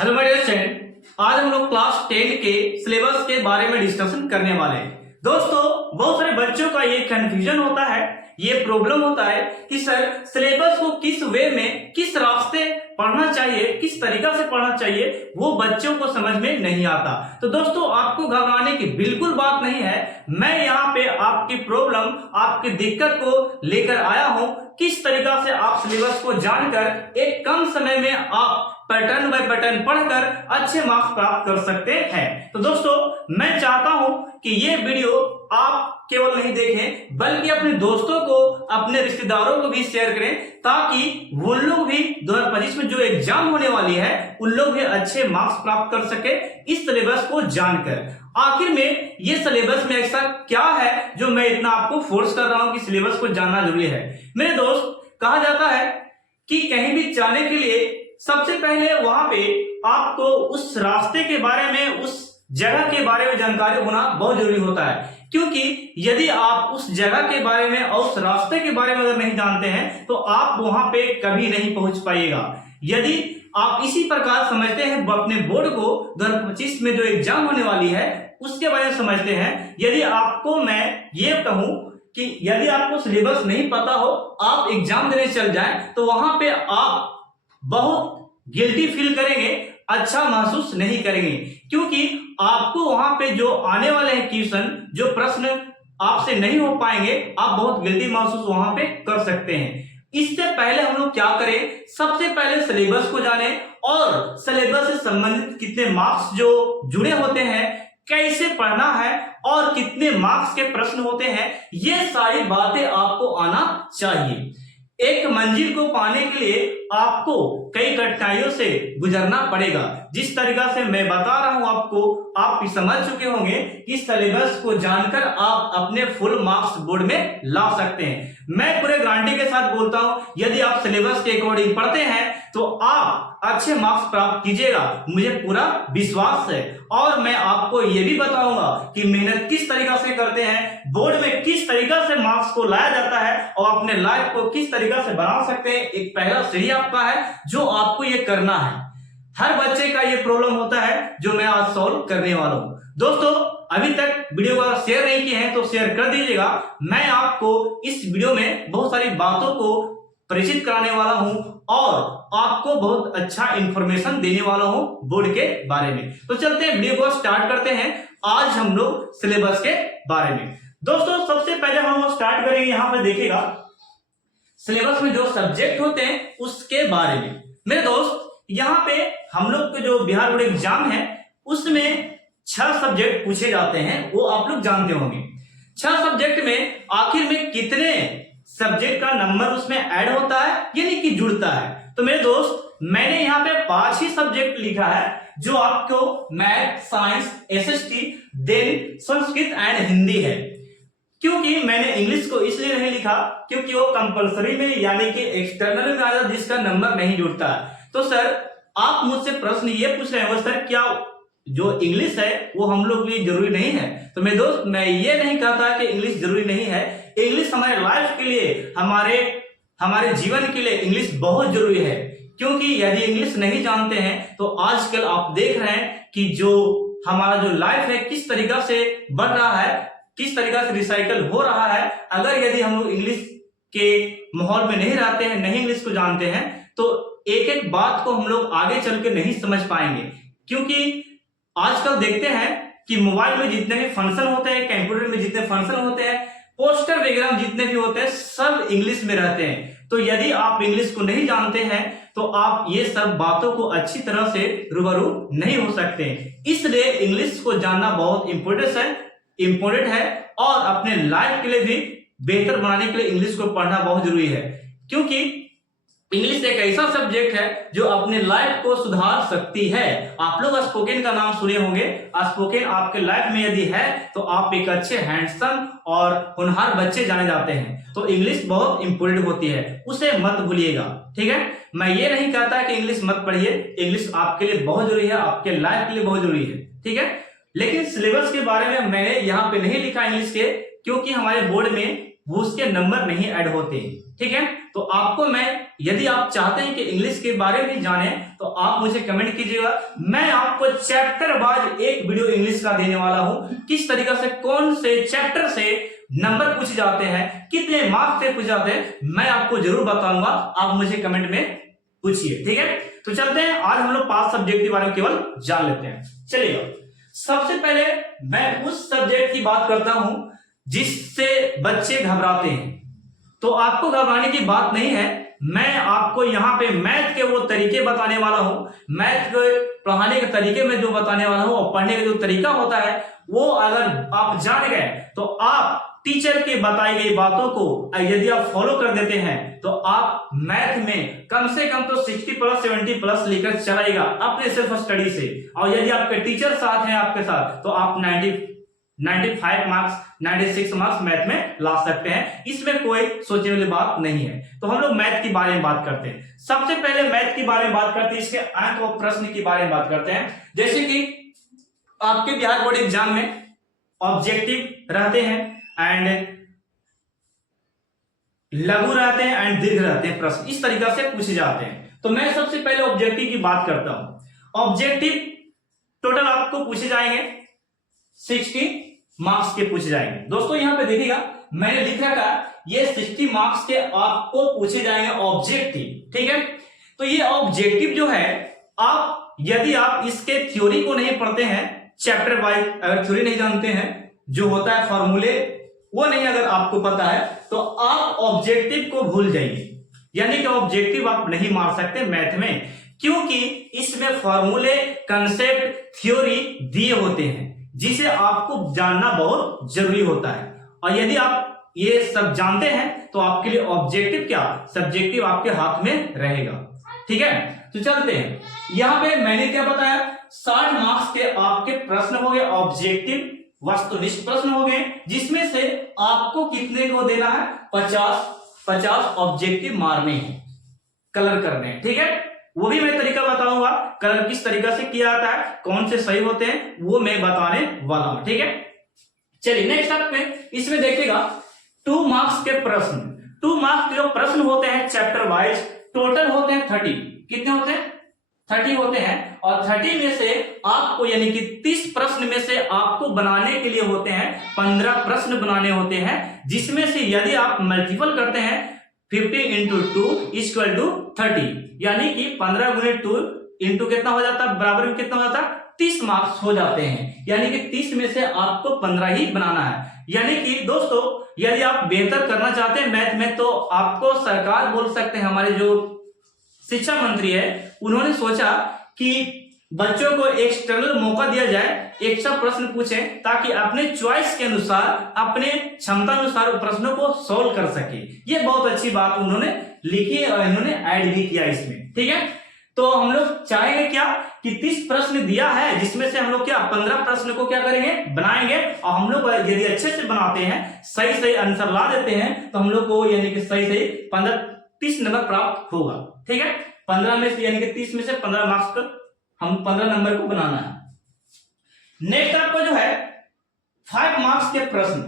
Hello my dear student, आज हम लोग क्लास 10 के सिलेबस के बारे में डिस्कशन करने वाले हैं। दोस्तों, बहुत सारे बच्चों का ये कंफ्यूजन होता है, ये प्रॉब्लम होता है कि सर सिलेबस को किस वे में, किस रास्ते पढ़ना चाहिए, किस तरीका से पढ़ना चाहिए, वो बच्चों को समझ में नहीं आता। तो दोस्तों, आपको घबराने की बिल्कुल बात नहीं है। मैं यहाँ पे आपकी प्रॉब्लम, आपकी दिक्कत को लेकर आया हूँ। किस तरीका से आप सिलेबस को जानकर एक कम समय में आप पैटर्न बाय पैटर्न पढ़कर अच्छे मार्क्स प्राप्त कर सकते हैं। तो दोस्तों, मैं चाहता हूं कि ये वीडियो आप केवल नहीं देखें बल्कि अपने दोस्तों को, अपने रिश्तेदारों को भी शेयर करें, ताकि वो लोग भी 2025 में जो एग्जाम होने वाली है उन लोग भी अच्छे मार्क्स प्राप्त कर सके इस सिलेबस को जानकर। आखिर में ये सिलेबस में ऐसा क्या है जो मैं इतना आपको फोर्स कर रहा हूं कि सिलेबस को जानना जरूरी है। मेरे दोस्त, कहा जाता है कि कहीं भी जाने के लिए सबसे पहले वहां पे आपको उस रास्ते के बारे में, उस जगह के बारे में जानकारी होना बहुत जरूरी होता है। क्योंकि यदि आप उस जगह के बारे में और उस रास्ते के बारे में अगर नहीं जानते हैं तो आप वहां पे कभी नहीं पहुंच पाइएगा। यदि आप इसी प्रकार समझते हैं अपने बोर्ड को 2025 में जो एग्जाम होने वाली है उसके बारे में समझते हैं, यदि आपको मैं ये कहूं कि यदि आपको सिलेबस नहीं पता हो, आप एग्जाम देने चल जाएं, तो वहां पे आप बहुत गिल्टी फील करेंगे, अच्छा महसूस नहीं करेंगे। क्योंकि आपको वहां पे जो आने वाले हैं क्वेश्चन, जो प्रश्न आपसे नहीं हो पाएंगे, आप बहुत गिल्टी महसूस वहां पे कर सकते हैं। इससे पहले हम लोग क्या करें, सबसे पहले सिलेबस को जाने और सिलेबस से संबंधित कितने मार्क्स जो जुड़े होते हैं, कैसे पढ़ना है और कितने मार्क्स के प्रश्न होते हैं, ये सारी बातें आपको आना चाहिए। एक मंजिल को पाने के लिए आपको कई कठिनाइयों से गुजरना पड़ेगा। जिस तरीका से मैं बता रहा हूं आपको, आप समझ चुके होंगे कि सिलेबस को जानकर आप अपने फुल मार्क्स बोर्ड में ला सकते हैं। मैं पूरे गारंटी के साथ बोलता हूं, यदि आप सिलेबस के अकॉर्डिंग पढ़ते हैं तो आप अच्छे मार्क्स प्राप्त कीजिएगा, मुझे पूरा विश्वास है। और मैं आपको यह भी बताऊंगा कि मेहनत किस तरीका से करते हैं, बोर्ड में किस तरीका से मार्क्स को लाया जाता है और अपने लाइफ को किस तरीका से बना सकते हैं। एक पहला सीढ़ी आपका है जो आपको ये करना है। हर बच्चे का ये प्रॉब्लम होता है जो मैं आज सॉल्व करने वाला हूं। दोस्तों, अभी तक वीडियो को अगर शेयर नहीं किए हैं तो शेयर कर दीजिएगा। मैं आपको इस वीडियो में बहुत सारी बातों को परिचित कराने वाला हूं और आपको बहुत अच्छा इंफॉर्मेशन देने वाला हूं बोर्ड के बारे में। तो चलते हैं, वीडियो को स्टार्ट करते हैं। आज हम लोग सिलेबस के बारे में, दोस्तों, सबसे पहले हम लोग स्टार्ट करेंगे। यहां पर देखिएगा सिलेबस में जो सब्जेक्ट होते हैं उसके बारे में। मेरे दोस्त, यहाँ पे हम लोग के जो बिहार बोर्ड एग्जाम है उसमें 6 सब्जेक्ट पूछे जाते हैं, वो आप लोग जानते होंगे। 6 सब्जेक्ट में आखिर में कितने सब्जेक्ट का नंबर उसमें ऐड होता है, यानी कि जुड़ता है। तो मेरे दोस्त, मैंने यहाँ पे 5 ही सब्जेक्ट लिखा है जो आपको math, science, SST, then Sanskrit and Hindi है। क्योंकि मैंने इंग्लिश को इसलिए नहीं लिखा क्योंकि वो कंपलसरी में, यानी कि एक्सटर्नल में आया जिसका नंबर नहीं जुड़ता है। तो सर, आप मुझसे प्रश्न ये पूछ रहे हैं, सर क्या जो इंग्लिश है वो हम लोग के लिए जरूरी नहीं है? तो मेरे दोस्त, मैं ये नहीं कहता कि इंग्लिश जरूरी नहीं है। इंग्लिश हमारे लाइफ के लिए, हमारे जीवन के लिए इंग्लिश बहुत जरूरी है। क्योंकि यदि इंग्लिश नहीं जानते हैं तो आजकल आप देख रहे हैं कि जो हमारा जो लाइफ है किस तरीका से बढ़ रहा है, किस तरीका से रिसाइकल हो रहा है। अगर यदि हम लोग इंग्लिश के माहौल में नहीं रहते हैं, नहीं इंग्लिश को जानते हैं, तो एक एक बात को हम लोग आगे चल के नहीं समझ पाएंगे। क्योंकि आजकल देखते हैं कि मोबाइल में जितने भी फंक्शन होते हैं, कंप्यूटर में जितने फंक्शन होते हैं, पोस्टर वगैरह जितने भी होते हैं, सब इंग्लिश में रहते हैं। तो यदि आप इंग्लिश को नहीं जानते हैं तो आप ये सब बातों को अच्छी तरह से रूबरू नहीं हो सकते। इसलिए इंग्लिश को जानना बहुत इंपॉर्टेंट है और अपने लाइफ के लिए भी बेहतर बनाने के लिए इंग्लिश को पढ़ना बहुत जरूरी है। क्योंकि इंग्लिश एक ऐसा सब्जेक्ट है जो अपने लाइफ को सुधार सकती है। आप लोग स्पोकन का नाम सुने होंगे। स्पोकन आपके लाइफ में यदि है तो आप एक अच्छे हैंडसम और होनहार बच्चे जाने जाते हैं। तो इंग्लिश बहुत इंपॉर्टेंट होती है, उसे मत भूलिएगा, ठीक है। मैं ये नहीं कहता कि इंग्लिश मत पढ़िए, इंग्लिश आपके लिए बहुत जरूरी है, आपके लाइफ के लिए बहुत जरूरी है, ठीक है। लेकिन सिलेबस के बारे में मैंने यहाँ पे नहीं लिखा इंग्लिश के, क्योंकि हमारे बोर्ड में वो उसके नंबर नहीं ऐड होते, ठीक है। तो आपको मैं यदि आप चाहते हैं कि इंग्लिश के बारे में जाने तो आप मुझे कमेंट कीजिएगा। मैं आपको चैप्टर वाइज एक वीडियो इंग्लिश का देने वाला हूं, किस तरीके से कौन से चैप्टर से नंबर पूछे जाते हैं, कितने मार्क्स से पूछे जाते हैं, मैं आपको जरूर बताऊंगा। आप मुझे कमेंट में पूछिए, ठीक है। तो चलते हैं, आज हम लोग 5 सब्जेक्ट के बारे में केवल जान लेते हैं। चलिए, सबसे पहले मैं उस सब्जेक्ट की बात करता हूं जिससे बच्चे घबराते हैं। तो आपको घबराने की बात नहीं है, मैं आपको यहाँ पे मैथ के वो तरीके बताने वाला हूं। मैथ के पढ़ाने के तरीके में जो बताने वाला हूं और पढ़ने का जो तरीका होता है वो अगर आप जान गए तो आप टीचर के बताई गई बातों को यदि आप फॉलो कर देते हैं तो आप मैथ में कम से कम तो 60 प्लस 70 प्लस लेकर चलाएगा अपने सेल्फ स्टडी से। और यदि आपके टीचर साथ हैं आपके साथ तो आप 95 मार्क्स 96 मार्क्स मैथ में ला सकते हैं। इसमें कोई सोचने वाली बात नहीं है। तो हम लोग मैथ के बारे में बात करते हैं। सबसे पहले मैथ के बारे में बात करते हैं, इसके अंक और प्रश्न के बारे में बात करते हैं। जैसे कि आपके बिहार बोर्ड एग्जाम में ऑब्जेक्टिव रहते हैं एंड लघु रहते हैं एंड दीर्घ रहते हैं, प्रश्न इस तरीके से पूछे जाते हैं। तो मैं सबसे पहले ऑब्जेक्टिव की बात करता हूं। ऑब्जेक्टिव टोटल आपको पूछे जाएंगे 60 मार्क्स के पूछे जाएंगे। दोस्तों यहां पे देखिएगा मैंने लिख रखा ये 60 मार्क्स के आपको पूछे जाएंगे ऑब्जेक्टिव, ठीक है। तो ये ऑब्जेक्टिव जो है, आप यदि आप इसके थ्योरी को नहीं पढ़ते हैं चैप्टर वाइज, अगर थ्योरी नहीं जानते हैं जो होता है फॉर्मूले वो नहीं अगर आपको पता है तो आप ऑब्जेक्टिव को भूल जाइए। यानी कि ऑब्जेक्टिव आप नहीं मार सकते मैथ में, क्योंकि इसमें फॉर्मूले, कंसेप्ट, थ्योरी दिए होते हैं जिसे आपको जानना बहुत जरूरी होता है। और यदि आप ये सब जानते हैं तो आपके लिए ऑब्जेक्टिव क्या, सब्जेक्टिव आपके हाथ में रहेगा, ठीक है। तो चलते हैं, यहां पे मैंने क्या बताया, 60 मार्क्स के आपके प्रश्न हो गए ऑब्जेक्टिव वस्तुनिष्ठ प्रश्न हो गए, जिसमें से आपको कितने को देना है, 50 ऑब्जेक्टिव मारने हैं, कलर करने हैं, ठीक है। वो भी मैं तरीका बताऊंगा, कलर किस तरीका से किया जाता है, कौन से सही होते हैं वो मैं बताने वाला हूं, ठीक है। चलिए नेक्स्ट स्टेप में इसमें देखिएगा 2 मार्क्स के प्रश्न। 2 मार्क्स के जो प्रश्न होते हैं चैप्टर वाइज टोटल होते हैं 30। कितने होते हैं, 30 होते हैं। और 30 में से आपको यानी कि 30 प्रश्न में से आपको बनाने के लिए होते हैं 15 प्रश्न बनाने होते हैं, जिसमें से यदि आप मल्टीपल करते हैं 50 इंटू 2 इक्वल टू 30, यानी कि 15 गुणे 2 इंटू कितना हो जाता है, बराबर में कितना हो जाता है, 30 मार्क्स हो जाते हैं। यानी कि 30 में से आपको 15 ही बनाना है। यानी कि दोस्तों यदि आप बेहतर करना चाहते हैं मैथ में तो आपको सरकार बोल सकते हैं, हमारे जो शिक्षा मंत्री है उन्होंने सोचा कि बच्चों को एक्सटर्नल मौका दिया जाए, एक्स्ट्रा प्रश्न पूछें ताकि अपने चॉइस के अनुसार, अपने क्षमता अनुसार प्रश्नों को सॉल्व कर सके। ये बहुत अच्छी बात उन्होंने लिखी और इन्होंने ऐड भी किया इसमें, ठीक है। तो हम लोग चाहेंगे क्या कि 30 प्रश्न दिया है, जिसमें से हम लोग क्या 15 प्रश्न को क्या करेंगे, बनाएंगे। और हम लोग यदि अच्छे से बनाते हैं, सही आंसर ला देते हैं तो हम लोग को यानी कि सही 30 नंबर प्राप्त होगा, ठीक है। 15 में से यानी कि 30 में से 15 मार्क्स का हम 15 नंबर को बनाना है। नेक्स्ट आपको जो है 5 मार्क्स के प्रश्न।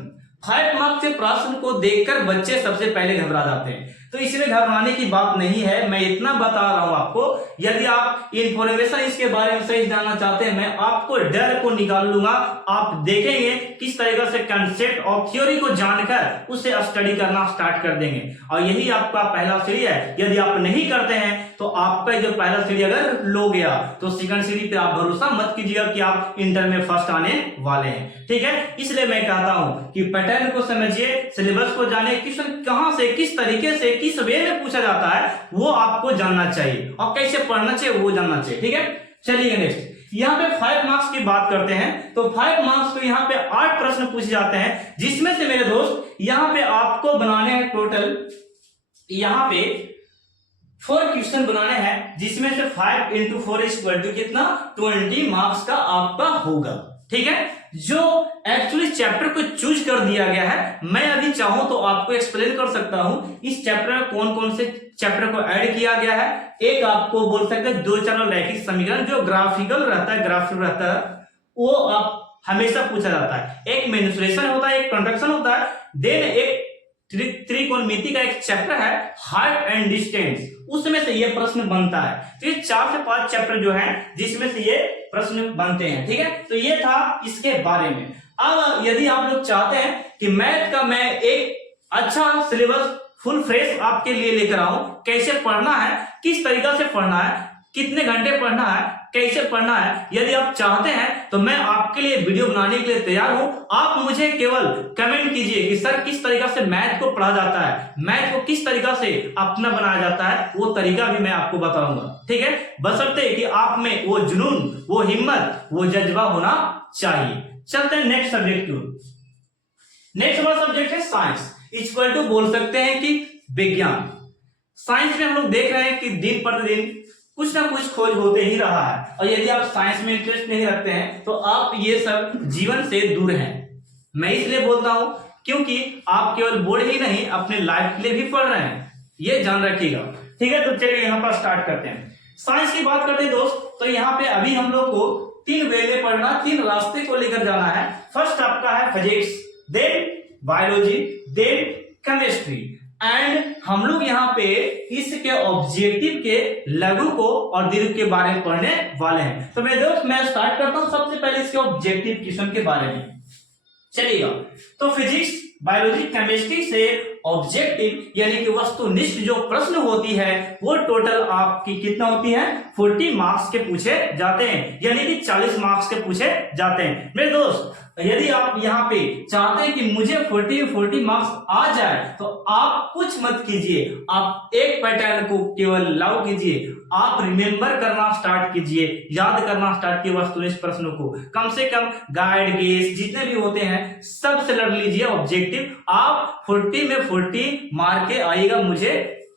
5 मार्क्स के प्रश्न को देखकर बच्चे सबसे पहले घबरा जाते हैं, तो इसलिए घबराने की बात नहीं है। मैं इतना बता रहा हूं आपको, यदि आप इंफॉर्मेशन इसके बारे में सही जानना चाहते हैं, मैं आपको डर को निकाल लूंगा। आप देखेंगे किस तरीके से कंसेप्ट और थ्योरी को जानकर उसे स्टडी करना स्टार्ट कर देंगे। और यही आपका पहला सीढ़ी है। यदि आप नहीं करते हैं तो आपका जो पहला सीढ़ी अगर लो गया तो सेकंड सीढ़ी पे आप भरोसा मत कीजिएगा कि आप इंटर में फर्स्ट आने वाले हैं, ठीक है। इसलिए मैं कहता हूं कि पैटर्न को समझिए, सिलेबस को जाने, क्वेश्चन कहां से, किस तरीके से, किस वे में पूछा जाता है वो आपको जानना चाहिए, और कैसे पढ़ना चाहिए वो जानना चाहिए, ठीक है। चलिए नेक्स्ट, यहाँ पे 5 मार्क्स की बात करते हैं। तो 5 मार्क्स को यहाँ पे 8 प्रश्न पूछे जाते हैं, जिसमें से मेरे दोस्त यहाँ पे आपको बनाने हैं टोटल, यहाँ पे 4 क्वेश्चन बनाने हैं, जिसमें से 5 इंटू 4 इक्वल टू कितना, 20 मार्क्स का आपका होगा, ठीक है। जो एक्चुअली चैप्टर को चूज कर दिया गया है, मैं अभी चाहूं तो आपको एक्सप्लेन कर सकता हूं इस चैप्टर में कौन कौन से चैप्टर को ऐड किया गया है। एक आपको बोल सकते हैं 2 चैनल रैखिक समीकरण, जो ग्राफिकल रहता है, ग्राफिक रहता है, वो आप हमेशा पूछा जाता है। एक मेंसुरेशन होता है, एक कंडक्शन होता है, देन एक त्रिकोणमिति का एक चैप्टर है हाइट एंड डिस्टेंस, उसमें से ये प्रश्न बनता है। तो ये 4 से 5 चैप्टर जो है जिसमें से ये प्रश्न बनते हैं, ठीक है। तो ये था इसके बारे में। अब यदि आप लोग चाहते हैं कि मैथ का मैं एक अच्छा सिलेबस फुल फ्रेश आपके लिए लेकर आऊं, कैसे पढ़ना है, किस तरीका से पढ़ना है, कितने घंटे पढ़ना है, कैसे पढ़ना है, यदि आप चाहते हैं तो मैं आपके लिए वीडियो बनाने के लिए तैयार हूं। आप मुझे केवल कमेंट कीजिए कि सर किस तरीका से मैथ को पढ़ा जाता है, मैथ को किस तरीका से अपना बनाया जाता है, वो तरीका भी मैं आपको बताऊंगा, ठीक है। बशर्ते कि आप में वो जुनून, वो हिम्मत, वो जज्बा होना चाहिए। चलते हैं नेक्स्ट सब्जेक्ट की। नेक्स्ट वाला सब्जेक्ट है साइंस, इक्वल टू बोल सकते हैं कि विज्ञान। साइंस में हम लोग देख रहे हैं कि दिन प्रतिदिन कुछ ना कुछ खोज होते ही रहा है, और यदि आप साइंस में इंटरेस्ट नहीं रखते हैं तो आप ये सब जीवन से दूर हैं। मैं इसलिए बोलता हूं क्योंकि आप केवल बोर्ड ही नहीं अपने लाइफ के लिए भी पढ़ रहे हैं, ये जान रखिएगा, ठीक है। तो चलिए यहाँ पर स्टार्ट करते हैं। साइंस की बात करते हैं दोस्त, तो यहाँ पे अभी हम लोग को 3 वे में पढ़ना, 3 रास्ते को लेकर जाना है। फर्स्ट आपका है physics, then biology, then chemistry, and हम लोग यहाँ पे इसके ऑब्जेक्टिव के लघु को और दीर्घ के बारे में पढ़ने वाले हैं। तो मेरे दोस्त मैं स्टार्ट करता हूं सबसे पहले इसके ऑब्जेक्टिव क्वेश्चन के बारे में, चलिएगा। तो फिजिक्स, बायोलॉजी, केमिस्ट्री से ऑब्जेक्टिव यानी कि वस्तुनिष्ठ जो प्रश्न होती है वो टोटल आपकी कितना होती है, 40 मार्क्स के पूछे जाते हैं, यानी कि 40 मार्क्स के पूछे जाते हैं। मेरे दोस्त यदि आप यहाँ पे चाहते हैं कि मुझे 40 मार्क्स आ जाए तो आप कुछ मत कीजिए, आप एक पैटर्न को केवल लागू कीजिए, आप रिमेंबर करना स्टार्ट कीजिए, याद करना स्टार्ट कीजिए वस्तुनिष्ठ प्रश्नों को। कम से कम गाइड, गेस जितने भी होते हैं सब से लड़ लीजिए ऑब्जेक्टिव, आप 40 में 40 मार के आएगा, मुझे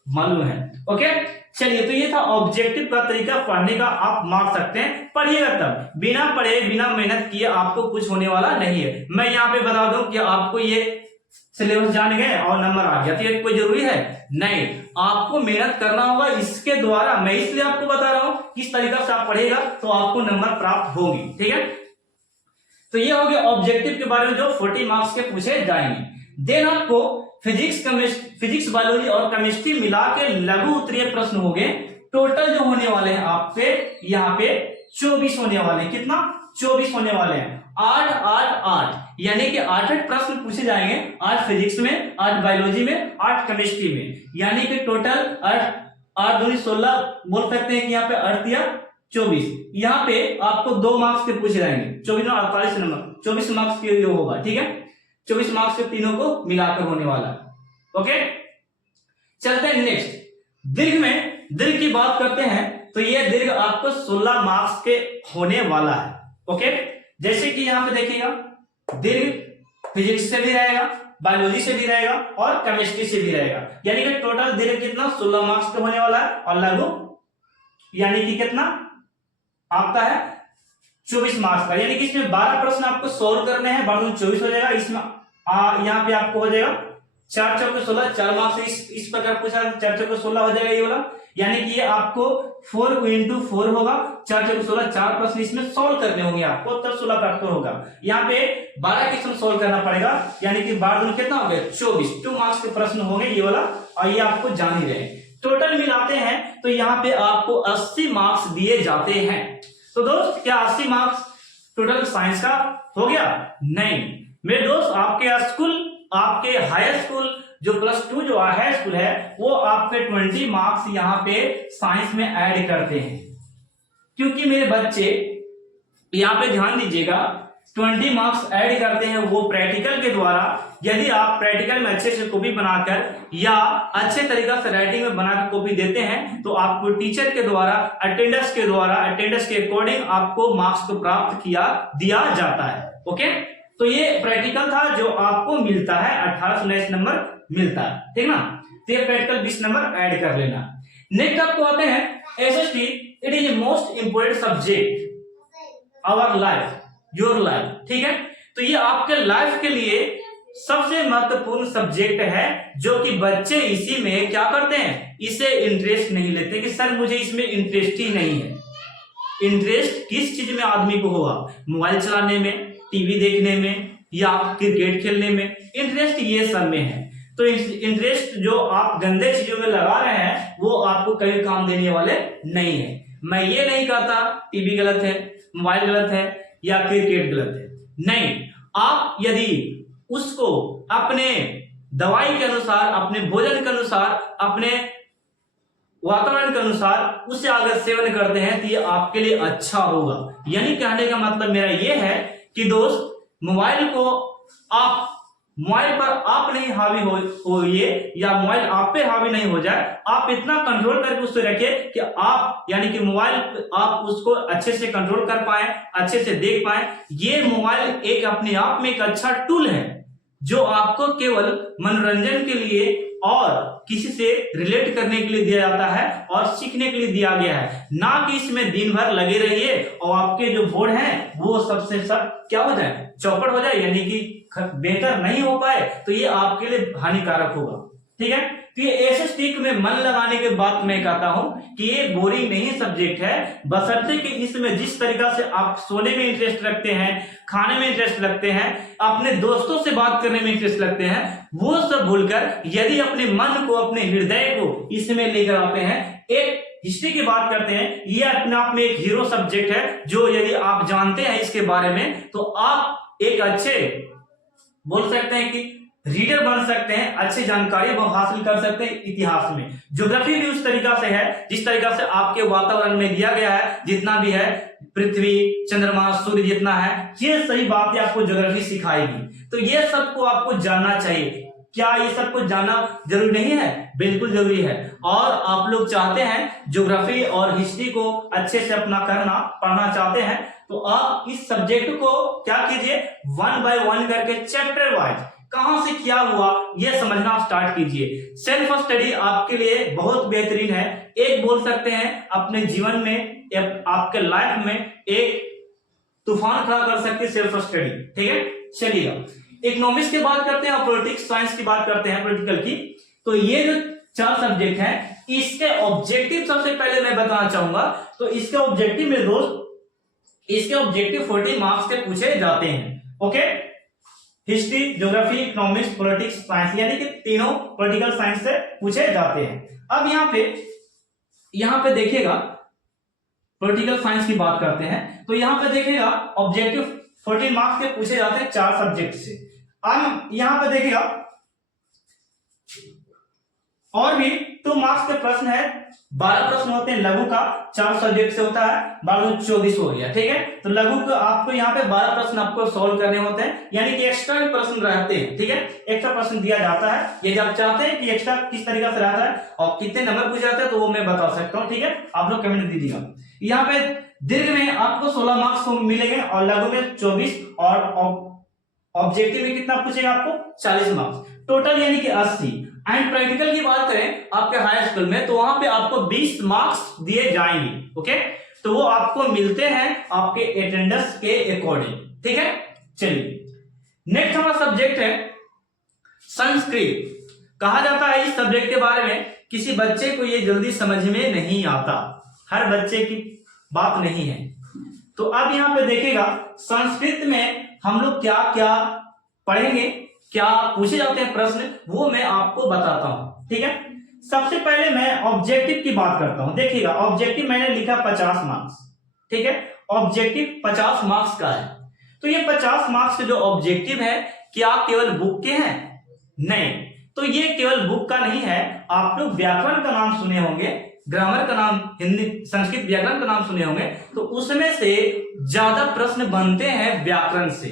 मालूम है, ओके। चलिए, तो ये था ऑब्जेक्टिव का तरीका पढ़ने का, आप मार सकते हैं, पढ़िएगा तब, बिना पढ़े बिना मेहनत किए आपको कुछ होने वाला नहीं है। मैं यहाँ पे बता दूं कि आपको ये सिलेबस जान गए और नंबर आ गया तो ये कोई जरूरी है नहीं, आपको मेहनत करना होगा इसके द्वारा। मैं इसलिए आपको बता रहा हूं किस तरीका से आप पढ़ेगा तो आपको नंबर प्राप्त होगी, ठीक है। तो ये हो गया ऑब्जेक्टिव के बारे में जो 40 मार्क्स के पूछे जाएंगे। देन आपको फिजिक्स, बायोलॉजी और केमिस्ट्री मिला के लघु उत्तरीय प्रश्न हो गए। टोटल जो होने वाले हैं आपके यहाँ पे 24 होने वाले हैं। कितना? 24 होने वाले हैं। 8, 8, 8 यानी कि 8 प्रश्न पूछे जाएंगे, 8 फिजिक्स में, 8 बायोलॉजी में, 8 केमिस्ट्री में, यानी कि टोटल 8 दूनी 16 बोल सकते हैं कि यहाँ पे 8 या 24। यहाँ पे आपको 2 मार्क्स के पूछे जाएंगे, 24 और 48 नंबर, 24 मार्क्स के लिए होगा, ठीक है। 24 मार्क्स के तीनों को मिलाकर होने वाला, ओके। चलते हैं नेक्स्ट, दीर्घ में। दीर्घ की बात करते हैं तो ये दीर्घ आपको 16 मार्क्स के होने वाला है, ओके। जैसे कि यहाँ पे देखिएगा, दीर्घ फिजिक्स से भी रहेगा, बायोलॉजी से भी रहेगा और केमिस्ट्री से भी रहेगा, यानी कि टोटल दीर्घ कितना 16 मार्क्स का होने वाला है, और लघु यानी कि कितना आपका है 24 मार्क्स का, यानी कि इसमें 12 प्रश्न आपको सोल्व करने हैं, 24 हो जाएगा। इसमें यहाँ पे आपको हो जाएगा 4 चौके 16, 4 मार्क्स इस प्रकार पूछा, 4 चौके 16 हो जाएगा ये वाला, यानी कि ये आपको 4 into 4 होगा, 4 चौके 16, 4 प्रश्न इसमें सोल्व करने होंगे आपको, तब 16 प्राप्त होगा। यहाँ पे 12 क्वेश्चन सोल्व करना पड़ेगा, यानी कि 12 कितना हो गया 24, 2 मार्क्स के प्रश्न होंगे ये वाला, और ये आपको जान ही रहे। टोटल मिलाते हैं तो यहाँ पे आपको 80 मार्क्स दिए जाते हैं। तो दोस्त क्या 80 मार्क्स टोटल साइंस का हो गया? नहीं मेरे दोस्त, आपके हाई स्कूल जो +2 जो हाई स्कूल है वो आपके 20 मार्क्स यहाँ पे साइंस में ऐड करते हैं, क्योंकि मेरे बच्चे यहाँ पे ध्यान दीजिएगा, 20 मार्क्स ऐड करते हैं वो प्रैक्टिकल के द्वारा। यदि आप प्रैक्टिकल में अच्छे से कॉपी बनाकर या अच्छे तरीका से राइटिंग में बनाकर कॉपी देते हैं तो आपको टीचर के द्वारा अटेंडेंस के अकॉर्डिंग आपको मार्क्स को प्राप्त दिया जाता है, ओके। तो ये प्रैक्टिकल था जो आपको मिलता है 18 से 19 नंबर मिलता है, ठीक ना। तो ये प्रैक्टिकल 20 नंबर ऐड कर लेना। नेक्स्ट आपको आते हैं SST. It is most important subject our life, your life, ठीक है। तो ये आपके लाइफ के लिए सबसे महत्वपूर्ण सब्जेक्ट है, जो कि बच्चे इसी में क्या करते हैं, इसे इंटरेस्ट नहीं लेते कि सर मुझे इसमें इंटरेस्ट ही नहीं है। इंटरेस्ट किस चीज में आदमी को होगा? मोबाइल चलाने में, टीवी देखने में या क्रिकेट खेलने में, इंटरेस्ट ये सब में है। तो इंटरेस्ट जो आप गंदे चीजों में लगा रहे हैं वो आपको कभी काम देने वाले नहीं है। मैं ये नहीं कहता टीवी गलत है, मोबाइल गलत है या क्रिकेट गलत है, नहीं। आप यदि उसको अपने दवाई के अनुसार, अपने भोजन के अनुसार, अपने वातावरण के अनुसार उसे अगर सेवन करते हैं तो ये आपके लिए अच्छा होगा। यानी कहने का मतलब मेरा ये है कि दोस्त, मोबाइल पर आप नहीं हावी होइए या मोबाइल आप पे हावी नहीं हो जाए। आप इतना कंट्रोल करके उससे रखिए कि आप, यानी कि मोबाइल आप उसको अच्छे से कंट्रोल कर पाए, अच्छे से देख पाए। ये मोबाइल एक अपने आप में एक अच्छा टूल है जो आपको केवल मनोरंजन के लिए और किसी से रिलेट करने के लिए दिया जाता है और सीखने के लिए दिया गया है, ना कि इसमें दिन भर लगे रहिए और आपके जो बोर्ड हैं वो सबसे सब क्या हो जाए, चौपट हो जाए, यानी कि बेहतर नहीं हो पाए, तो ये आपके लिए हानिकारक होगा। ठीक है, तो ये ऐसे स्टिक में मन लगाने के बाद मैं कहता हूं कि ये बोरिंग नहीं सब्जेक्ट है, बशर्ते कि इसमें जिस तरीका से आप सोने में इंटरेस्ट रखते हैं, खाने में इंटरेस्ट रखते हैं, अपने दोस्तों से बात करने में इंटरेस्ट रखते हैं, वो सब भूलकर यदि अपने मन को, अपने हृदय को इसमें लेकर आते हैं। एक हिस्ट्री की बात करते हैं, ये अपने आप में एक हीरो सब्जेक्ट है जो यदि आप जानते हैं इसके बारे में तो आप एक अच्छे बोल सकते हैं कि रीडर बन सकते हैं, अच्छी जानकारी हासिल कर सकते हैं इतिहास में। ज्योग्राफी भी उस तरीका से है जिस तरीका से आपके वातावरण में दिया गया है, जितना भी है पृथ्वी, चंद्रमा, सूर्य जितना है, ये सही बातें आपको ज्योग्राफी सिखाएगी। तो ये सबको आपको जानना चाहिए। क्या ये सब कुछ जानना जरूरी नहीं है? बिल्कुल जरूरी है। और आप लोग चाहते हैं ज्योग्राफी और हिस्ट्री को अच्छे से अपना पढ़ना चाहते हैं तो आप इस सब्जेक्ट को क्या कीजिए, 1 by 1 करके चैप्टर वाइज कहां से क्या हुआ ये समझना स्टार्ट कीजिए। सेल्फ स्टडी आपके लिए बहुत बेहतरीन है। एक बोल सकते हैं अपने जीवन में, आपके लाइफ में एक तूफान खड़ा कर सकती है सेल्फ स्टडी। ठीक है, चलिएगा इकोनॉमिक्स की बात करते हैं और पॉलिटिक्स साइंस की बात करते हैं, पॉलिटिकल की। तो ये जो 4 सब्जेक्ट हैं, इसके ऑब्जेक्टिव सबसे पहले मैं बताना चाहूंगा। तो इसके ऑब्जेक्टिव में दोस्त, इसके ऑब्जेक्टिव 40 मार्क्स के पूछे जाते हैं। Okay, history, geography, economics, politics, science, यानी कि तीनों पॉलिटिकल साइंस से पूछे जाते हैं। अब यहां पे देखिएगा, पॉलिटिकल साइंस की बात करते हैं तो यहां पे देखिएगा ऑब्जेक्टिव 14 मार्क्स के पूछे जाते हैं 4 सब्जेक्ट से। अब यहां पे देखिएगा और भी 2 मार्क्स के प्रश्न है, 12 प्रश्न होते हैं लघु का, 4 सब्जेक्ट से होता है, 12 24 हो गया। ठीक है, तो लघु को आपको यहाँ पे 12 प्रश्न आपको सॉल्व करने होते हैं, यानी कि एक्स्ट्रा प्रश्न रहते हैं। ठीक है, एक्स्ट्रा प्रश्न दिया जाता है। यदि आप चाहते हैं कि एक्स्ट्रा किस तरीके से रहता है और कितने नंबर पूछे जाते हैं तो वो मैं बता सकता हूँ। ठीक है, आप लोग कमेंट दीजिएगा। यहाँ पे दीर्घ में आपको 16 मार्क्स मिलेंगे और लघु में 24 और ऑब्जेक्टिव में कितना पूछेगा आपको 40 मार्क्स टोटल, यानी कि 80। एंड प्रैक्टिकल की बात करें आपके हाई स्कूल में तो वहां पे आपको 20 मार्क्स दिए जाएंगे। ओके, तो वो आपको मिलते हैं आपके अटेंडेंस के अकॉर्डिंग। ठीक है, चलिए नेक्स्ट हमारा सब्जेक्ट है संस्कृत। कहा जाता है इस सब्जेक्ट के बारे में किसी बच्चे को ये जल्दी समझ में नहीं आता, हर बच्चे की बात नहीं है। तो अब यहां पे देखिएगा संस्कृत में हम लोग क्या क्या पढ़ेंगे, क्या पूछे जाते हैं प्रश्न, वो मैं आपको बताता हूं। ठीक है, सबसे पहले मैं ऑब्जेक्टिव की बात करता हूं। देखिएगा ऑब्जेक्टिव मैंने लिखा 50 मार्क्स। ठीक है, ऑब्जेक्टिव 50 मार्क्स का है। तो ये 50 मार्क्स के जो ऑब्जेक्टिव है क्या केवल बुक के हैं? नहीं, तो ये केवल बुक का नहीं है। आप लोग व्याकरण का नाम सुने होंगे, ग्रामर का नाम, हिंदी संस्कृत व्याकरण का नाम सुने होंगे, तो उसमें से ज्यादा प्रश्न बनते हैं व्याकरण से।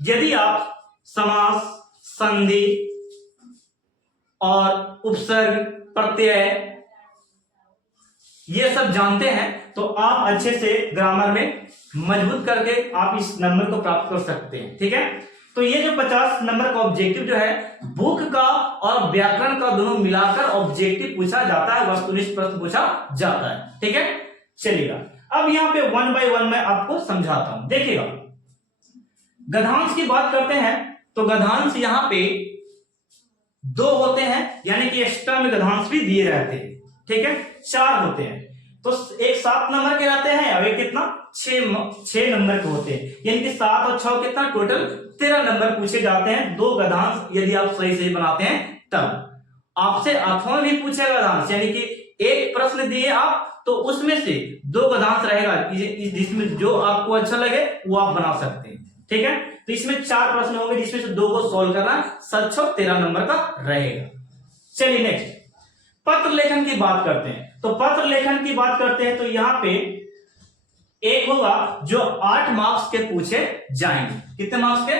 यदि आप समास, संधि और उपसर्ग, प्रत्यय ये सब जानते हैं तो आप अच्छे से ग्रामर में मजबूत करके आप इस नंबर को प्राप्त कर सकते हैं। ठीक है, तो ये जो 50 नंबर का ऑब्जेक्टिव जो है बुक का और व्याकरण का दोनों मिलाकर ऑब्जेक्टिव पूछा जाता है, वस्तुनिष्ठ प्रश्न पूछा जाता है। ठीक है, चलिएगा अब यहाँ पे 1 by 1 मैं आपको समझाता हूं। देखिएगा गद्यांश की बात करते हैं तो गद्यांश यहाँ पे 2 होते हैं, यानी कि एक्स्ट्रा में गद्यांश भी दिए रहते हैं। ठीक है, 4 होते हैं, तो एक 7 नंबर के रहते हैं और एक कितना 6 नंबर के होते हैं, यानी कि 7 और 6 कितना टोटल 13 नंबर पूछे जाते हैं। 2 गद्यांश यदि आप सही सही बनाते हैं तब आपसे अथवा भी पूछेगा गद्यांश, यानी कि एक प्रश्न दिए आप तो उसमें से 2 गद्यांश रहेगा, जिसमें जो आपको अच्छा लगे वो आप बना सकते हैं। ठीक है, तो इसमें 4 प्रश्न होंगे जिसमें से 2 को सोल्व करना, 13 नंबर का रहेगा। चलिए नेक्स्ट पत्र लेखन की बात करते हैं। तो पत्र लेखन की बात करते हैं तो यहाँ पे एक होगा जो 8 मार्क्स के पूछे जाएंगे। कितने मार्क्स के?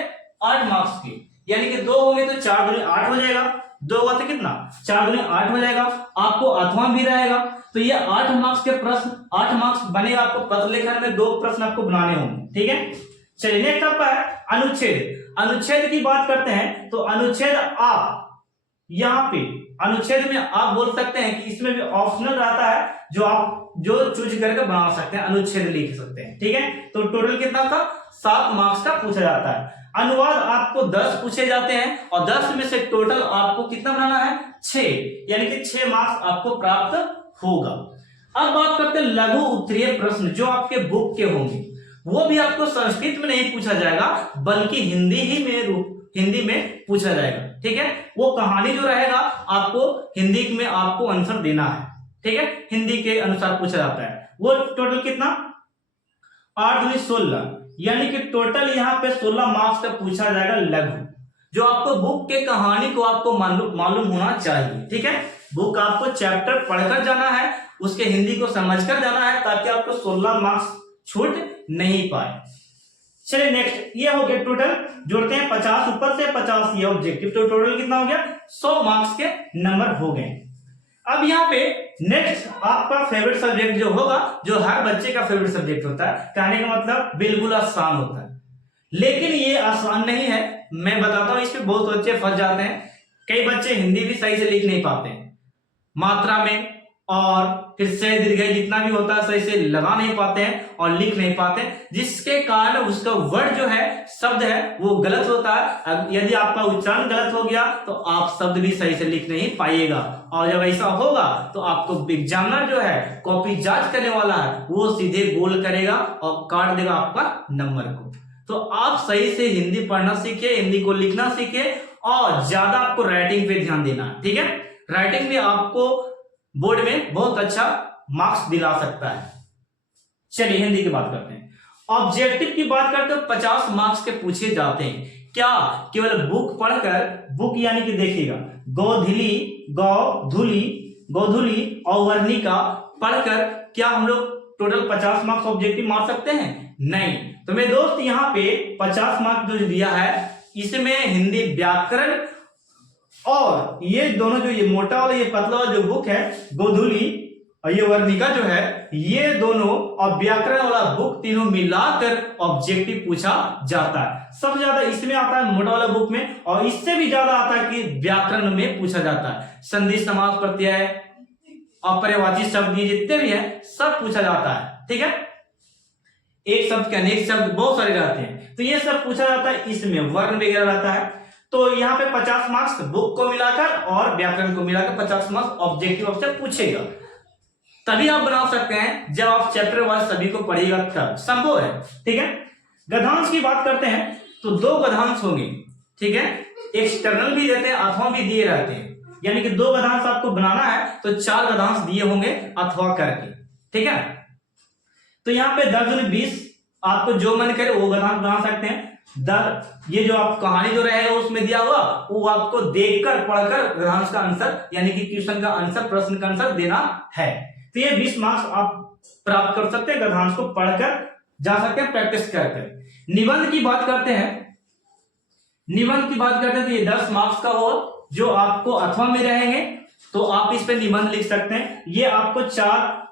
8 मार्क्स के, यानी कि 2 होंगे तो 4 दूनी 8 हो जाएगा, 2 होगा तो कितना 4 दूनी 8 हो जाएगा। आपको अथवा भी रहेगा, तो ये 8 मार्क्स के प्रश्न, 8 मार्क्स बनेगा आपको पत्र लेखन में। 2 प्रश्न आपको बनाने होंगे। ठीक है, चलिए नेक्स्ट आपका है अनुच्छेद। अनुच्छेद की बात करते हैं तो अनुच्छेद आप यहाँ पे अनुच्छेद में आप बोल सकते हैं कि इसमें भी ऑप्शनल रहता है, जो आप जो चूज करके बना सकते हैं, अनुच्छेद लिख सकते हैं। ठीक है, तो टोटल कितना था 7 मार्क्स का पूछा जाता है। अनुवाद आपको 10 पूछे जाते हैं और 10 में से टोटल आपको कितना बनाना है 6, यानी कि 6 मार्क्स आपको प्राप्त होगा। अब बात करते हैं लघु उत्तरीय प्रश्न जो आपके बुक के होंगे। वो भी आपको संस्कृत में नहीं पूछा जाएगा बल्कि हिंदी में पूछा जाएगा। ठीक है, वो कहानी जो रहेगा आपको हिंदी में आपको आंसर देना है। ठीक है, हिंदी के अनुसार पूछा जाता है। वो टोटल कितना 8 दूनी 16, यानी कि टोटल यहाँ पे 16 मार्क्स का पूछा जाएगा लघु, जो आपको बुक के कहानी को आपको मालूम होना चाहिए। ठीक है, बुक आपको चैप्टर पढ़कर जाना है, उसके हिंदी को समझकर जाना है, ताकि आपको 16 मार्क्स छूट नहीं पाए। चलिए नेक्स्ट ये हो गया टोटल, जोड़ते हैं 50 ऊपर से 50 ये ऑब्जेक्टिव, तो टोटल कितना हो गया 100 मार्क्स के नंबर हो गए। अब यहाँ पे नेक्स्ट आपका फेवरेट सब्जेक्ट जो होगा, जो हर बच्चे का फेवरेट सब्जेक्ट होता है, कहने का मतलब बिल्कुल आसान होता है, लेकिन ये आसान नहीं है। मैं बताता हूं, इसमें बहुत बच्चे फंस जाते हैं। कई बच्चे हिंदी भी सही से लिख नहीं पाते हैं, मात्रा में और फिर से दीर्घ जितना भी होता है सही से लगा नहीं पाते हैं और लिख नहीं पाते, जिसके कारण उसका वर्ड जो है, शब्द है, वो गलत होता है। यदि आपका उच्चारण गलत हो गया तो आप शब्द भी सही से लिख नहीं पाइएगा, और जब ऐसा होगा तो आपको एग्जामिनर जो है, कॉपी जांच करने वाला है, वो सीधे गोल करेगा और काट देगा आपका नंबर को। तो आप सही से हिंदी पढ़ना सीखिए, हिंदी को लिखना सीखिए, और ज्यादा आपको राइटिंग पे ध्यान देना। ठीक है, राइटिंग में आपको बोर्ड में बहुत अच्छा मार्क्स दिला सकता है। चलिए हिंदी की बात करते हैं। ऑब्जेक्टिव की बात करते हैं 50 मार्क्स के पूछे जाते हैं। क्या केवल बुक पढ़कर, बुक यानी कि देखिएगा गोधुली, गोधुली और वर्णिका पढ़कर क्या हम लोग टोटल 50 मार्क्स ऑब्जेक्टिव मार सकते हैं? नहीं। तो मेरे दोस्त यहाँ पे 50 मार्क्स जो दिया है, इसमें हिंदी व्याकरण और ये दोनों जो ये मोटा वाला ये पतला वाला जो बुक है गोधुली और ये वर्णिका जो है, ये दोनों और व्याकरण वाला बुक तीनों मिलाकर ऑब्जेक्टिव पूछा जाता है। सबसे ज्यादा इसमें आता है मोटा वाला बुक में, और इससे भी ज्यादा आता है कि व्याकरण में पूछा जाता है। संधि, समास, प्रत्यय, अपर्यायवाची शब्द, ये जितने भी है सब पूछा जाता है। ठीक है, एक शब्द के अनेक शब्द बहुत सारे रहते हैं, तो ये सब पूछा जाता है। इसमें वर्ण वगैरह रहता है। तो यहाँ पे 50 मार्क्स बुक को मिलाकर और व्याकरण को मिलाकर 50 मार्क्स ऑब्जेक्टिव आपसे पूछेगा। तभी आप बना सकते हैं जब आप चैप्टर वाइज सभी को पढ़िएगा, तब संभव है। ठीक है, गद्यांश की बात करते हैं तो 2 गद्यांश होंगे। ठीक है, एक्सटर्नल भी देते हैं, अथवा भी दिए रहते हैं, यानी कि 2 गद्यांश आपको बनाना है तो 4 गद्यांश दिए होंगे अथवा करके। ठीक है, तो यहाँ पे 10 दूनी 20, आपको जो मन करे वो गद्यांश बना सकते हैं। ये जो आप कहानी जो रहेगा उसमें दिया हुआ, वो आपको देखकर पढ़कर गद्यांश का आंसर, यानी कि क्वेश्चन का आंसर, प्रश्न का आंसर देना है। तो ये 20 मार्क्स आप प्राप्त कर सकते हैं, गद्यांश को पढ़कर जा सकते हैं, प्रैक्टिस करके। निबंध की बात करते हैं, निबंध की बात करते हैं तो ये 10 मार्क्स का हो, जो आपको अथवा में रहेंगे, तो आप इस पे निबंध लिख सकते हैं। ये आपको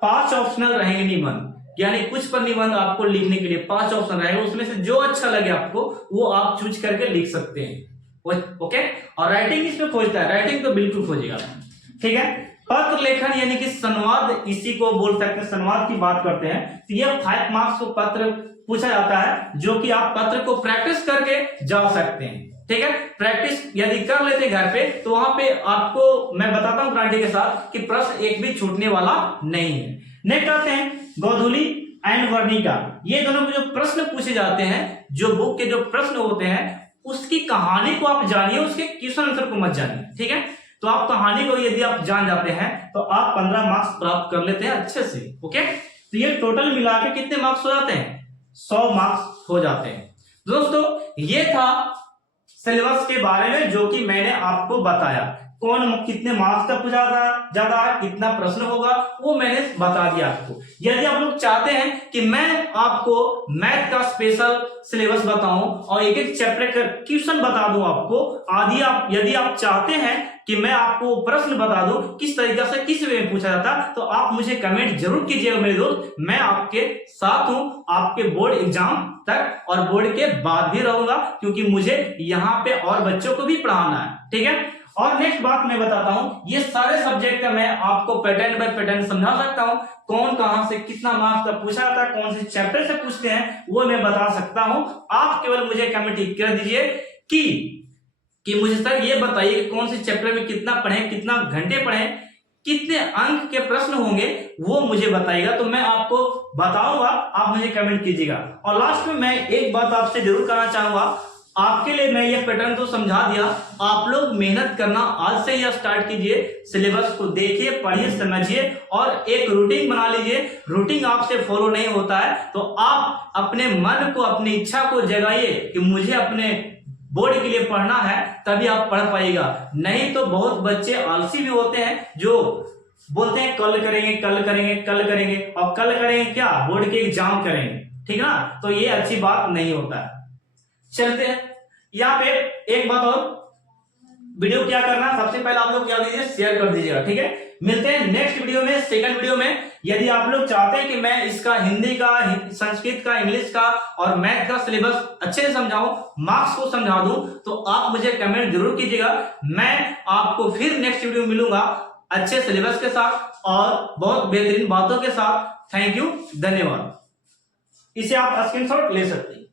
5 ऑप्शनल रहेंगे निबंध, यानी कुछ पर निबंध आपको लिखने के लिए 5 ऑप्शन रहेगा, उसमें से जो अच्छा लगे आपको वो आप चूज करके लिख सकते हैं। ओके, और राइटिंग इसमें खोजता है, राइटिंग तो बिल्कुल खोजेगा। ठीक है, पत्र लेखन यानी कि संवाद, इसी को बोल सकते हैं। संवाद की बात करते हैं तो ये 5 मार्क्स को पत्र पूछा जाता है, जो कि आप पत्र को प्रैक्टिस करके जा सकते हैं। ठीक है, प्रैक्टिस यदि कर लेते घर पे तो वहां पे आपको मैं बताता हूं गारंटी के साथ कि प्रश्न एक भी छूटने वाला नहीं है। नेक्स्ट आते हैं गोधुली एंड वर्णिका। ये दोनों को जो प्रश्न पूछे जाते हैं, जो बुक के जो प्रश्न होते हैं, उसकी कहानी को आप जानिए, उसके क्वेश्चन आंसर को मत जानिए। ठीक है, तो आप कहानी को यदि आप जान जाते हैं तो आप 15 मार्क्स प्राप्त कर लेते हैं अच्छे से। ओके, तो ये टोटल मिला के कितने मार्क्स हो जाते हैं? 100 मार्क्स हो जाते हैं। दोस्तों ये था सिलेबस के बारे में जो कि मैंने आपको बताया। कौन कितने मार्क्स तक ज्यादा कितना प्रश्न होगा वो मैंने बता दिया आपको। यदि आप लोग चाहते हैं कि मैं आपको मैथ का स्पेशल सिलेबस बताऊं और एक एक चैप्टर का क्वेश्चन बता दूं आपको आदि, आप यदि आप चाहते हैं कि मैं आपको प्रश्न बता दूं किस तरीके से किस वे में पूछा जाता, तो आप मुझे कमेंट जरूर कीजिएगा मेरे दोस्त। मैं आपके साथ हूं आपके बोर्ड एग्जाम तक और बोर्ड के बाद भी रहूंगा, क्योंकि मुझे यहाँ पे और बच्चों को भी पढ़ाना है। ठीक है, और नेक्स्ट बात मैं बताता हूं, ये सारे सब्जेक्ट का मैं आपको पैटर्न बाय पैटर्न समझा सकता हूं। कौन कहां से कितना मार्क्स का पूछा जाता है, कौन से चैप्टर से पूछते हैं वो मैं बता सकता हूं। आप केवल मुझे कमेंट कर दीजिए कि मुझे सर ये बताइए कौन से चैप्टर में कितना पढ़ें, कितना घंटे पढ़ें, कितने अंक के प्रश्न होंगे, वो मुझे बताइएगा तो मैं आपको बताऊंगा। आप मुझे कमेंट कीजिएगा। और लास्ट में मैं एक बात आपसे जरूर करना चाहूंगा, आपके लिए मैं ये पैटर्न तो समझा दिया, आप लोग मेहनत करना आज से ही स्टार्ट कीजिए। सिलेबस को देखिए, पढ़िए, समझिए और एक रूटीन बना लीजिए। रूटीन आपसे फॉलो नहीं होता है तो आप अपने मन को, अपनी इच्छा को जगाइए कि मुझे अपने बोर्ड के लिए पढ़ना है, तभी आप पढ़ पाइएगा। नहीं तो बहुत बच्चे आलसी भी होते हैं जो बोलते हैं कल करेंगे कल करेंगे कल करेंगे, और कल करेंगे क्या, बोर्ड के एग्जाम करेंगे। ठीक है ना, तो ये अच्छी बात नहीं होता है। चलते हैं यहाँ पे एक बात और, वीडियो क्या करना, सबसे पहले आप लोग क्या कीजिए, शेयर कर दीजिएगा। ठीक है, मिलते हैं नेक्स्ट वीडियो में, सेकंड वीडियो में। यदि आप लोग चाहते हैं कि मैं इसका हिंदी का, संस्कृत का, इंग्लिश का और मैथ का सिलेबस अच्छे से समझाऊं, मार्क्स को समझा दूं, तो आप मुझे कमेंट जरूर कीजिएगा। मैं आपको फिर नेक्स्ट वीडियो में मिलूंगा अच्छे सिलेबस के साथ और बहुत बेहतरीन बातों के साथ। थैंक यू, धन्यवाद। इसे आप स्क्रीनशॉट ले सकते हैं।